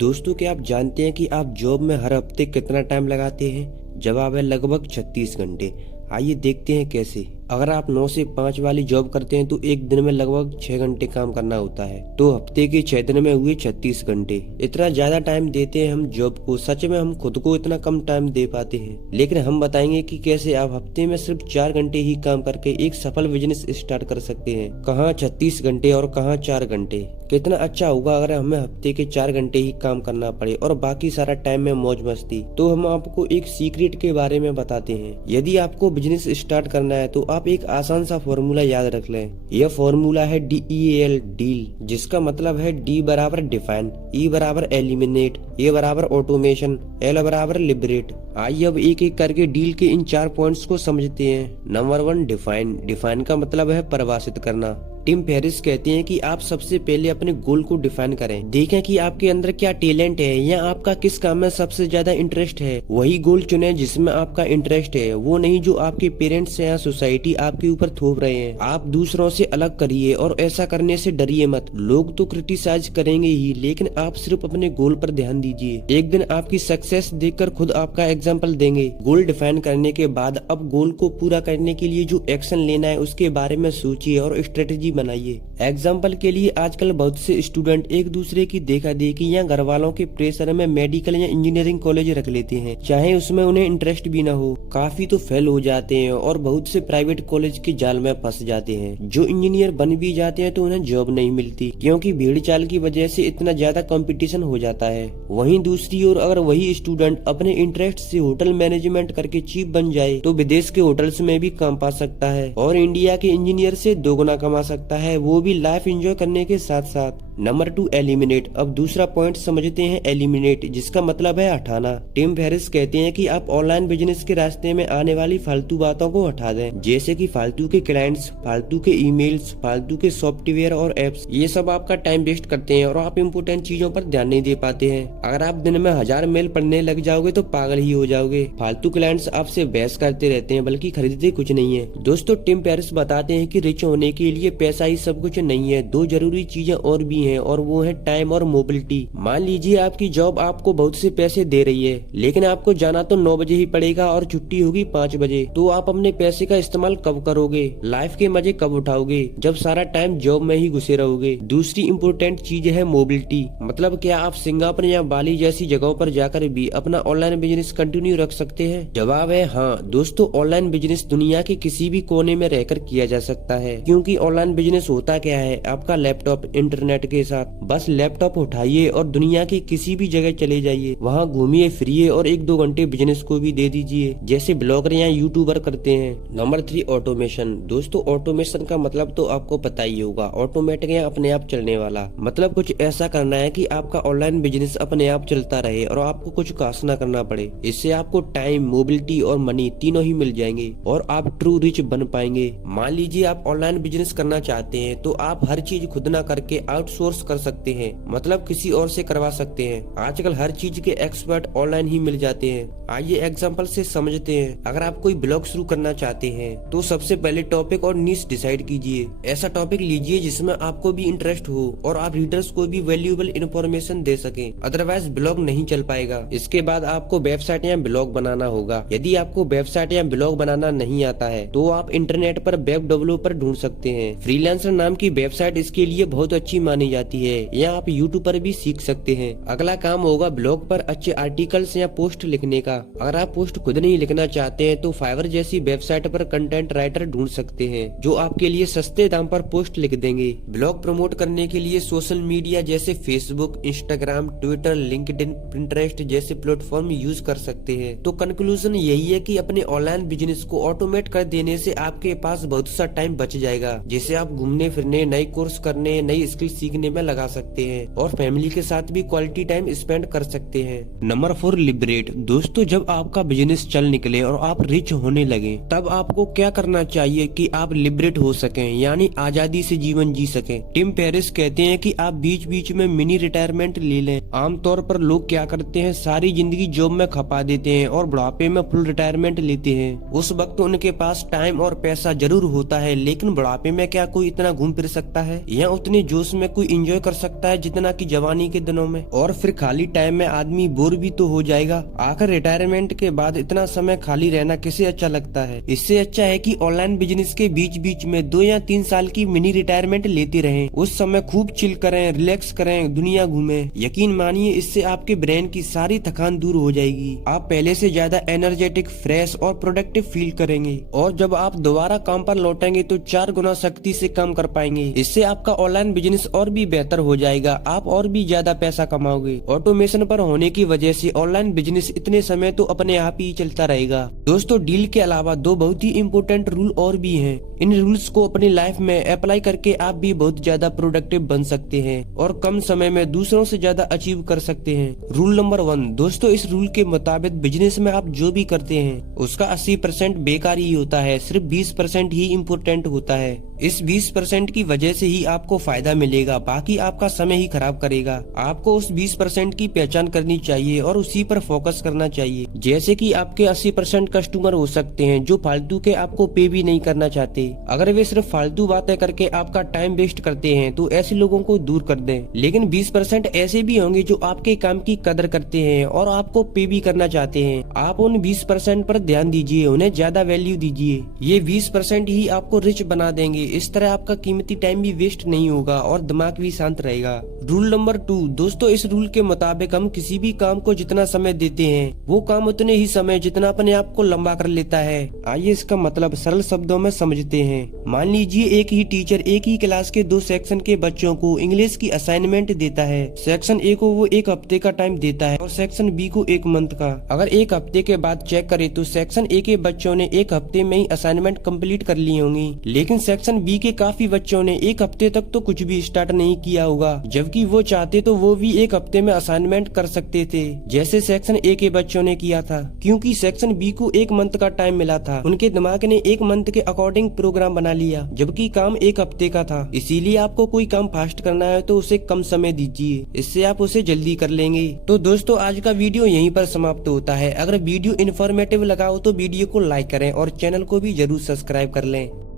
दोस्तों, क्या आप जानते हैं कि आप जॉब में हर हफ्ते कितना टाइम लगाते हैं? जवाब है लगभग 36 घंटे। आइए देखते हैं कैसे। अगर आप 9 से 5 वाली जॉब करते हैं तो एक दिन में लगभग 6 घंटे काम करना होता है। तो हफ्ते के 6 दिन में हुए 36 घंटे। इतना ज्यादा टाइम देते हैं हम जॉब को। सच में हम खुद को इतना कम टाइम दे पाते हैं। लेकिन हम बताएंगे कि कैसे आप हफ्ते में सिर्फ 4 घंटे ही काम करके एक सफल बिजनेस स्टार्ट कर सकते हैं। कहाँ 36 घंटे और कहाँ 4 घंटे। कितना अच्छा होगा अगर हमें हफ्ते के 4 घंटे ही काम करना पड़े और बाकी सारा टाइम में मौज मस्ती। तो हम आपको एक सीक्रेट के बारे में बताते हैं। यदि आपको बिजनेस स्टार्ट करना है तो आप एक आसान सा फॉर्मूला याद रख लें। यह फॉर्मूला है DEAL, डील, जिसका मतलब है D बराबर डिफाइन, E बराबर एलिमिनेट, A बराबर ऑटोमेशन, L बराबर लिबरेट। आइए अब एक एक करके डील के इन 4 पॉइंट्स को समझते हैं। Number 1, define. डिफाइन का मतलब है परिभाषित करना। टिम फेरिस कहते हैं कि आप सबसे पहले अपने गोल को डिफाइन करें। देखें कि आपके अंदर क्या टैलेंट है या आपका किस काम में सबसे ज्यादा इंटरेस्ट है। वही गोल चुनें जिसमें आपका इंटरेस्ट है, वो नहीं जो आपके पेरेंट्स या सोसाइटी आपके ऊपर थोप रहे हैं। आप दूसरों से अलग करिए और ऐसा करने से डरिए मत। लोग तो क्रिटिसाइज करेंगे ही, लेकिन आप सिर्फ अपने गोल पर ध्यान दीजिए। एक दिन आपकी सक्सेस देखकर खुद आपका एग्जाम्पल देंगे। गोल डिफाइन करने के बाद अब गोल को पूरा करने के लिए जो एक्शन लेना है उसके बारे में सोचिए और स्ट्रेटेजी बनाइए। एग्जाम्पल के लिए आजकल बहुत से स्टूडेंट एक दूसरे की देखा देखी या घर वालों के प्रेशर में मेडिकल या इंजीनियरिंग कॉलेज रख लेते हैं, चाहे उसमें उन्हें इंटरेस्ट भी न हो। काफी तो फेल हो जाते हैं और बहुत से प्राइवेट कॉलेज के जाल में फंस जाते हैं। जो इंजीनियर बन भी जाते हैं तो उन्हें जॉब नहीं मिलती, क्योंकि भीड़ चाल की वजह से इतना ज्यादा कंपटीशन हो जाता है। वहीं दूसरी ओर अगर वही स्टूडेंट अपने इंटरेस्ट से होटल मैनेजमेंट करके चीफ बन जाए तो विदेश के होटल्स में भी काम पा सकता है और इंडिया के इंजीनियर से 2 गुना कमा सकता है, वो भी लाइफ एंजॉय करने के साथ साथ। Number 2, eliminate. अब दूसरा पॉइंट समझते हैं, एलिमिनेट, जिसका मतलब है हटाना। टिम फेरिस कहते हैं कि आप ऑनलाइन बिजनेस के रास्ते में आने वाली फालतू बातों को हटा दें, जैसे कि फालतू के क्लाइंट्स, फालतू के ईमेल्स, फालतू के सॉफ्टवेयर और एप्स। ये सब आपका टाइम वेस्ट करते हैं और आप इम्पोर्टेंट चीजों पर ध्यान नहीं दे पाते हैं। अगर आप दिन में 1000 मेल पढ़ने लग जाओगे तो पागल ही हो जाओगे। फालतू क्लाइंट्स आपसे बहस करते रहते हैं, बल्कि खरीदते कुछ नहीं है। दोस्तों, टिम फेरिस बताते हैं कि रिच होने के लिए पैसा ही सब कुछ नहीं है। 2 जरूरी चीजें और भी हैं और वो है टाइम और मोबिलिटी। मान लीजिए आपकी जॉब आपको बहुत से पैसे दे रही है, लेकिन आपको जाना तो 9 बजे ही पड़ेगा और छुट्टी होगी 5 बजे। तो आप अपने पैसे का इस्तेमाल कब करोगे? लाइफ के मजे कब उठाओगे? जब सारा टाइम जॉब में ही घुसे रहोगे। दूसरी इम्पोर्टेंट चीज है मोबिलिटी। मतलब क्या आप सिंगापुर या बाली जैसी जगहों पर जाकर भी अपना ऑनलाइन बिजनेस कंटिन्यू रख सकते हैं? जवाब है हाँ। दोस्तों, ऑनलाइन बिजनेस दुनिया के किसी भी कोने में रहकर किया जा सकता है, क्योंकि ऑनलाइन बिजनेस होता क्या है, आपका लैपटॉप इंटरनेट के साथ। बस लैपटॉप उठाइए और दुनिया की किसी भी जगह चले जाइए, वहाँ घूमिए फिरिए और 1-2 घंटे बिजनेस को भी दे दीजिए, जैसे ब्लॉगर या यूट्यूबर करते हैं। Number 3, automation. दोस्तों, ऑटोमेशन का मतलब तो आपको पता ही होगा, ऑटोमेटिक या अपने आप चलने वाला। मतलब कुछ ऐसा करना है कि आपका ऑनलाइन बिजनेस अपने आप चलता रहे और आपको कुछ खास ना करना पड़े। इससे आपको टाइम, मोबिलिटी और मनी तीनों ही मिल जाएंगे और आप ट्रू रिच बन पाएंगे। मान लीजिए आप ऑनलाइन बिजनेस करना चाहते हैं तो आप हर चीज खुद ना करके आउटसोर्स कर सकते हैं, मतलब किसी और से करवा सकते हैं। आजकल हर चीज के एक्सपर्ट ऑनलाइन ही मिल जाते हैं। आइए एग्जांपल से समझते हैं। अगर आप कोई ब्लॉग शुरू करना चाहते हैं तो सबसे पहले टॉपिक और नीश डिसाइड कीजिए। ऐसा टॉपिक लीजिए जिसमें आपको भी इंटरेस्ट हो और आप रीडर्स को भी वैल्यूएबल इंफॉर्मेशन दे सके, अदरवाइज ब्लॉग नहीं चल पाएगा। इसके बाद आपको वेबसाइट या ब्लॉग बनाना होगा। यदि आपको वेबसाइट या ब्लॉग बनाना नहीं आता है तो आप इंटरनेट पर वेब डेवलपर ढूंढ सकते हैं। फ्रीलांसर नाम की वेबसाइट इसके लिए बहुत अच्छी मानी जाती है, या आप यूट्यूब पर भी सीख सकते हैं। अगला काम होगा ब्लॉग पर अच्छे आर्टिकल्स या पोस्ट लिखने का। अगर आप पोस्ट खुद नहीं लिखना चाहते हैं तो फाइवर जैसी वेबसाइट पर कंटेंट राइटर ढूंढ सकते हैं, जो आपके लिए सस्ते दाम पर पोस्ट लिख देंगे। ब्लॉग प्रमोट करने के लिए सोशल मीडिया जैसे Facebook, Instagram, Twitter, LinkedIn, Pinterest जैसे प्लेटफॉर्म यूज कर सकते हैं। तो कंक्लूजन यही है कि अपने ऑनलाइन बिजनेस को ऑटोमेट कर देने से आपके पास बहुत सा टाइम बच जाएगा, जिसे आप घूमने फिरने, नए कोर्स करने, नई स्किल सीखने में लगा सकते हैं और फैमिली के साथ भी क्वालिटी टाइम स्पेंड कर सकते हैं। Number 4, liberate. दोस्तों, जब आपका बिजनेस चल निकले और आप रिच होने लगे तब आपको क्या करना चाहिए कि आप लिबरेट हो सकें, यानी आजादी से जीवन जी सकें। टिम फेरिस कहते हैं कि आप बीच बीच में मिनी रिटायरमेंट ले लें। आमतौर पर लोग क्या करते हैं, सारी जिंदगी जॉब में खपा देते हैं और बुढ़ापे में फुल रिटायरमेंट लेते हैं। उस वक्त उनके पास टाइम और पैसा जरूर होता है, लेकिन बुढ़ापे में क्या कोई इतना घूम फिर सकता है या उतने जोश में कोई एंजॉय कर सकता है जितना कि जवानी के दिनों में। और फिर खाली टाइम में आदमी बोर भी तो हो जाएगा। आखिर रिटायरमेंट के बाद इतना समय खाली रहना किसे अच्छा लगता है। इससे अच्छा है कि ऑनलाइन बिजनेस के बीच बीच में 2 या 3 साल की मिनी रिटायरमेंट लेते रहें। उस समय खूब चिल करें, रिलैक्स करें, दुनिया घूमें। यकीन मानिए इससे आपके ब्रेन की सारी थकान दूर हो जाएगी। आप पहले से ज्यादा एनर्जेटिक, फ्रेश और प्रोडक्टिव फील करेंगे। और जब आप दोबारा काम पर लौटेंगे तो 4 गुना शक्ति से काम कर पाएंगे। इससे आपका ऑनलाइन बिजनेस और भी बेहतर हो जाएगा। आप और भी ज्यादा पैसा कमाओगे। ऑटोमेशन पर होने की वजह से ऑनलाइन बिजनेस इतने समय तो अपने आप ही चलता रहेगा। दोस्तों, डील के अलावा 2 बहुत ही इम्पोर्टेंट रूल और भी हैं। इन रूल्स को अपनी लाइफ में अप्लाई करके आप भी बहुत ज्यादा प्रोडक्टिव बन सकते हैं और कम समय में दूसरों से ज्यादा अचीव कर सकते हैं। Rule number 1। दोस्तों, इस रूल के मुताबिक बिजनेस में आप जो भी करते हैं उसका 80% बेकार ही होता है। सिर्फ 20% ही इम्पोर्टेंट होता है। इस 20% की वजह से ही आपको फायदा मिलेगा, बाकी आपका समय ही खराब करेगा। आपको उस 20% की पहचान करनी चाहिए और उसी पर फोकस करना चाहिए। जैसे कि आपके 80% कस्टमर हो सकते हैं जो फालतू के आपको पे भी नहीं करना चाहते। अगर वे सिर्फ फालतू बातें करके आपका टाइम वेस्ट करते हैं तो ऐसे लोगों को दूर कर दें। लेकिन 20% ऐसे भी होंगे जो आपके काम की कदर करते हैं और आपको पे भी करना चाहते हैं। आप उन 20% पर ध्यान दीजिए, उन्हें ज्यादा वैल्यू दीजिए। ये 20% ही आपको रिच बना देंगे। इस तरह आपका कीमती टाइम भी वेस्ट नहीं होगा और दिमाग भी शांत रहेगा। Rule number 2। दोस्तों, इस रूल के मुताबिक हम किसी भी काम को जितना समय देते हैं वो काम उतने ही समय जितना अपने आप को लंबा कर लेता है। आइए इसका मतलब सरल शब्दों में समझते हैं। मान लीजिए एक ही टीचर एक ही क्लास के 2 सेक्शन के बच्चों को इंग्लिश की असाइनमेंट देता है। सेक्शन ए को वो 1 हफ्ते का टाइम देता है और सेक्शन बी को 1 मंथ का। अगर 1 हफ्ते के बाद चेक करें तो सेक्शन ए के बच्चों ने 1 हफ्ते में ही असाइनमेंट कंप्लीट कर ली होंगी, लेकिन सेक्शन बी के काफी बच्चों ने 1 हफ्ते तक तो कुछ भी स्टार्ट नहीं किया होगा। जबकि वो चाहते तो वो भी 1 हफ्ते में असाइनमेंट कर सकते थे जैसे सेक्शन ए के बच्चों ने किया था, क्योंकि सेक्शन बी को 1 मंथ का टाइम मिला था। उनके दिमाग ने 1 मंथ के अकॉर्डिंग प्रोग्राम बना लिया, जबकि काम 1 हफ्ते का था। इसीलिए आपको कोई काम फास्ट करना है तो उसे कम समय दीजिए, इससे आप उसे जल्दी कर लेंगे। तो दोस्तों, आज का वीडियो यहीं पर समाप्त होता है। अगर वीडियो इन्फॉर्मेटिव लगा हो तो वीडियो को लाइक करें और चैनल को भी जरूर सब्सक्राइब कर लें।